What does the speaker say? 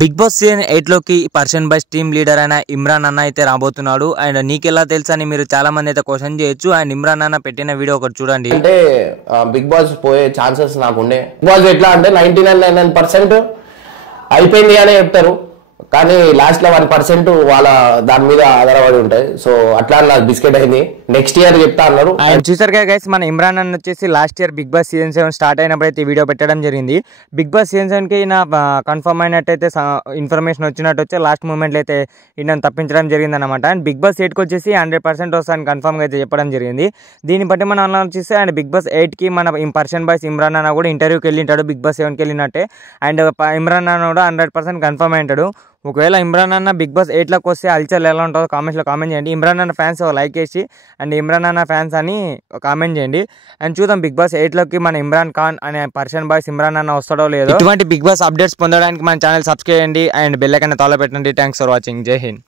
Big Boss season 8 లోకి person by team leader అయిన ఇమ్రాన్ అన్న అయితే రాబోతున్నాడు. అండ్ నీకెలా తెలుసు అని మీరు చాలా మంది అయితే క్వశ్చన్ చేయొచ్చు. అండ్ ఇమ్రాన్ అన్న పెట్టిన వీడియో ఒకటి చూడండి. అంటే బిగ్ బాస్ పోయే ఛాన్సెస్ నాకుండే. బిగ్ బాస్ ఎట్లా అంటే 99% అయిపోయింది అనే చెప్తారు, కానీ లాస్ట్ లో 1% వాళ్ళ దాని మీద ఆధారపడి ఉంటాయి. సో అట్లా నాకు బిస్కెట్ అయింది, నెక్స్ట్ ఇయర్ చెప్తా అన్నారు. అండ్ చూసారు కదా గైస్, మన ఇమ్రాన్ అన్న వచ్చేసి last year Bigg Boss season 7 start అయినప్పుడు అయితే వీడియో పెట్టడం జరిగింది. బిగ్ బాస్ సీజన్ 7కి ఈయన కన్ఫర్మ్ అయినట్టయితే ఇన్ఫర్మేషన్ వచ్చినట్టు వచ్చి లాస్ట్ మూమెంట్లో అయితే ఈయన తప్పించడం జరిగింది అనమాట. అండ్ బిగ్ బాస్ 8కి వచ్చేసి 100% వస్తాను కన్ఫర్మ్గా అయితే చెప్పడం జరిగింది. దీన్ని బట్టి మనం ఆలోచిస్తే అండ్ బిగ్ బాస్ 8కి మన పర్సన్ బాయ్స్ ఇమ్రాన్ అన్న కూడా ఇంటర్వ్యూకి వెళ్ళింటాడు, బిగ్ బాస్ 7కి వెళ్ళినట్టే. అండ్ ఇమ్రాన్ అన్న కూడా 100% కన్ఫర్మ్ అయి ఉంటాడు. ఒకవేళ ఇమ్రాన్ అన్న బిగ్ బాస్ 8లోకి వస్తే అల్చల్ ఎలా ఉంటుందో కామెంట్స్లో కామెంట్ చేయండి. ఇమ్రాన్ అన్న ఫ్యాన్స్ లైక్ చేసి అండ్ ఇమ్రాన్ అన్న ఫ్యాన్స్ అని కామెంట్ చేయండి. అండ్ చూద్దాం బిగ్ బాస్ 8లోకి మన ఇమ్రాన్ ఖాన్ అనే పర్సన్ బాయ్స్ ఇమ్రాన్ అన్న వస్తాడో లేదో. ఇటువంటి బిగ్ బాస్ అప్డేట్స్ పొందడానికి మన ఛానల్ సబ్స్క్రైబ్ చేయండి అండ్ బెల్ ఐకాన్ తాళ పెట్టండి. Thanks for watching. జై హింద్.